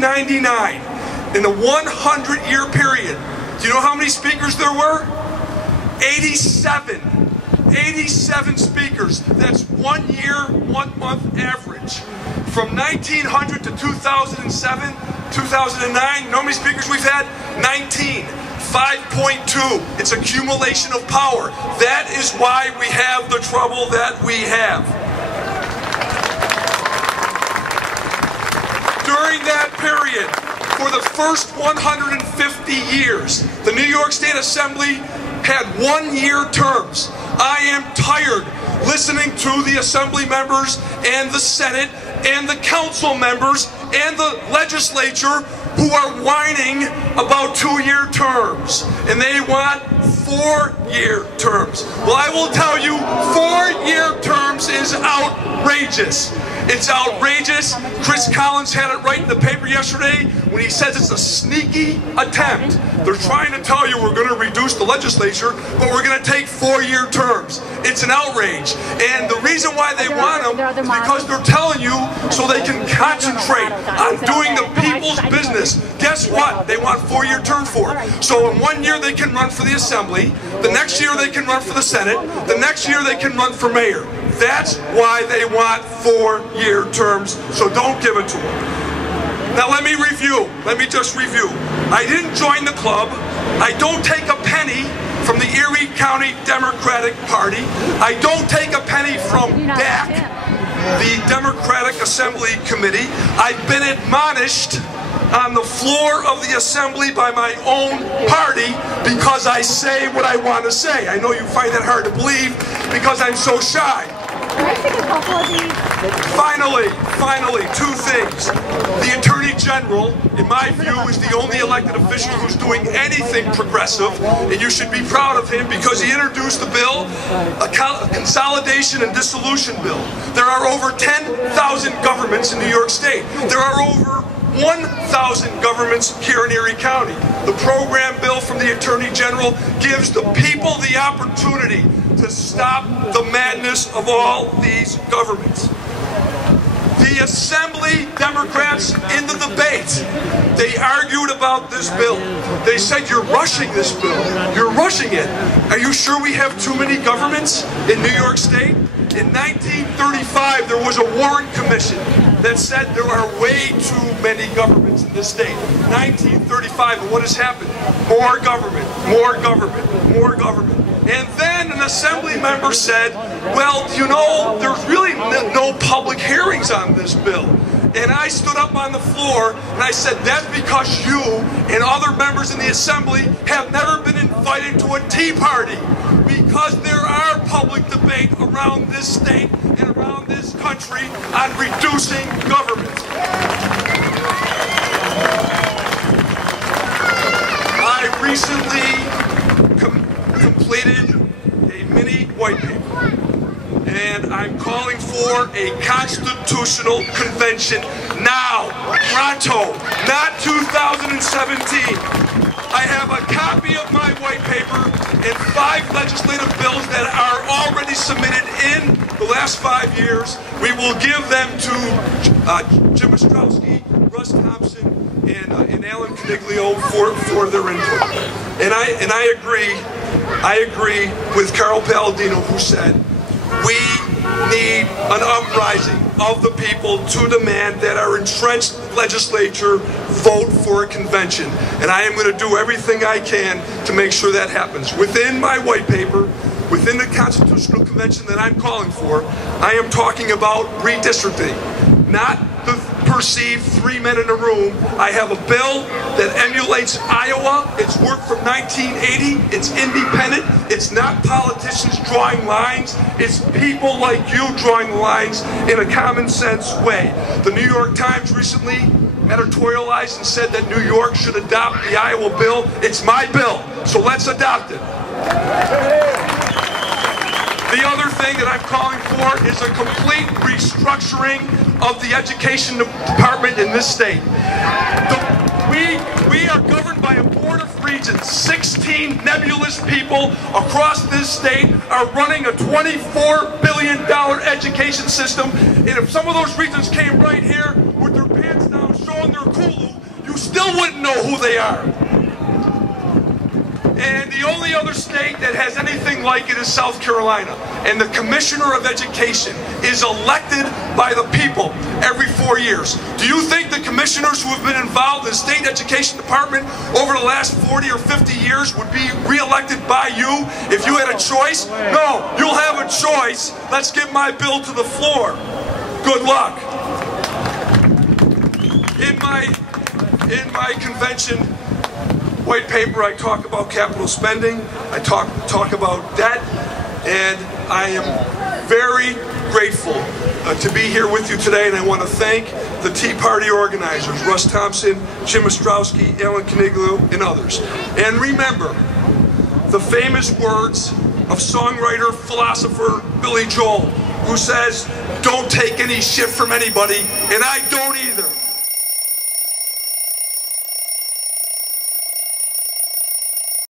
1999, in a 100-year period, do you know how many speakers there were? 87. 87 speakers. That's 1 year, 1 month average. From 1900 to 2007, 2009, you know how many speakers we've had? 19. 5.2. It's accumulation of power. That is why we have the trouble that we have. During that period, for the first 150 years, the New York State Assembly had 1-year terms. I am tired listening to the Assembly members and the Senate and the Council members and the legislature who are whining about 2-year terms, and they want 4-year terms. Well, I will tell you, 4-year terms is outrageous. It's outrageous. Chris Collins had it right in the paper yesterday when he says it's a sneaky attempt. They're trying to tell you we're going to reduce the legislature, but we're going to take 4-year terms. It's an outrage. And the reason why they want them is because they're telling you so they can concentrate on doing the people's business. Guess what? They want 4-year terms for it. So in 1 year they can run for the Assembly, the next year they can run for the Senate, the next year they can run for mayor. That's why they want 4-year terms, so don't give it to them. Now let me review. Let me just review. I didn't join the club. I don't take a penny from the Erie County Democratic Party. I don't take a penny from DAC, the Democratic Assembly Committee. I've been admonished on the floor of the Assembly by my own party because I say what I want to say. I know you find that hard to believe because I'm so shy. Can I take a couple of these? Finally, 2 things. The Attorney General, in my view, is the only elected official who's doing anything progressive, and you should be proud of him because he introduced the bill, a consolidation and dissolution bill. There are over 10,000 governments in New York State. There are over 1,000 governments here in Erie County. The program bill from the Attorney General gives the people the opportunity to stop the madness of all these governments. The Assembly Democrats in the debate, they argued about this bill. They said, you're rushing this bill. You're rushing it. Are you sure we have too many governments in New York State? In 1935, there was a Warren Commission that said there are way too many governments in this state. 1935, and what has happened? More government, more government, more government. And then an Assembly member said, well, you know, there's really no public hearings on this bill. And I stood up on the floor and I said, that's because you and other members in the Assembly have never been invited to a tea party. Because there are public debate around this state and around this country on reducing government. I recently completed a mini white paper, and I'm calling for a constitutional convention now, pronto, not 2017. I have a copy of my white paper and 5 legislative bills that are already submitted in the last 5 years. We will give them to Jim Ostrowski, Russ Thompson, and Alan Caniglio for their input. And I agree with Carl Palladino, who said we need an uprising of the people to demand that our entrenched legislature vote for a convention. And I am going to do everything I can to make sure that happens. Within my white paper, within the constitutional convention that I'm calling for, I am talking about redistricting, not the perceived 3 men in a room. I have a bill that emulates Iowa. It's worked from 1980. It's independent. It's not politicians drawing lines. It's people like you drawing lines in a common sense way. The New York Times recently editorialized and said that New York should adopt the Iowa bill. It's my bill, so let's adopt it. The other thing that I'm calling for is a complete restructuring of the education department in this state. We are governed by a board of regents. 16 nebulous people across this state are running a $24 billion education system. And if some of those regents came right here with their pants down showing their Kulu, you still wouldn't know who they are. And the only other state that has anything like it is South Carolina. And the Commissioner of Education is elected by the people every 4 years. Do you think the commissioners who have been involved in the state education department over the last 40 or 50 years would be reelected by you if you had a choice? No, you'll have a choice. Let's get my bill to the floor. Good luck. In my convention white paper, I talk about capital spending, I talk about debt, and I am very grateful to be here with you today, and I want to thank the Tea Party organizers, Russ Thompson, Jim Ostrowski, Alan Caniglu, and others. And remember the famous words of songwriter, philosopher Billy Joel, who says, "Don't take any shit from anybody," and I don't either.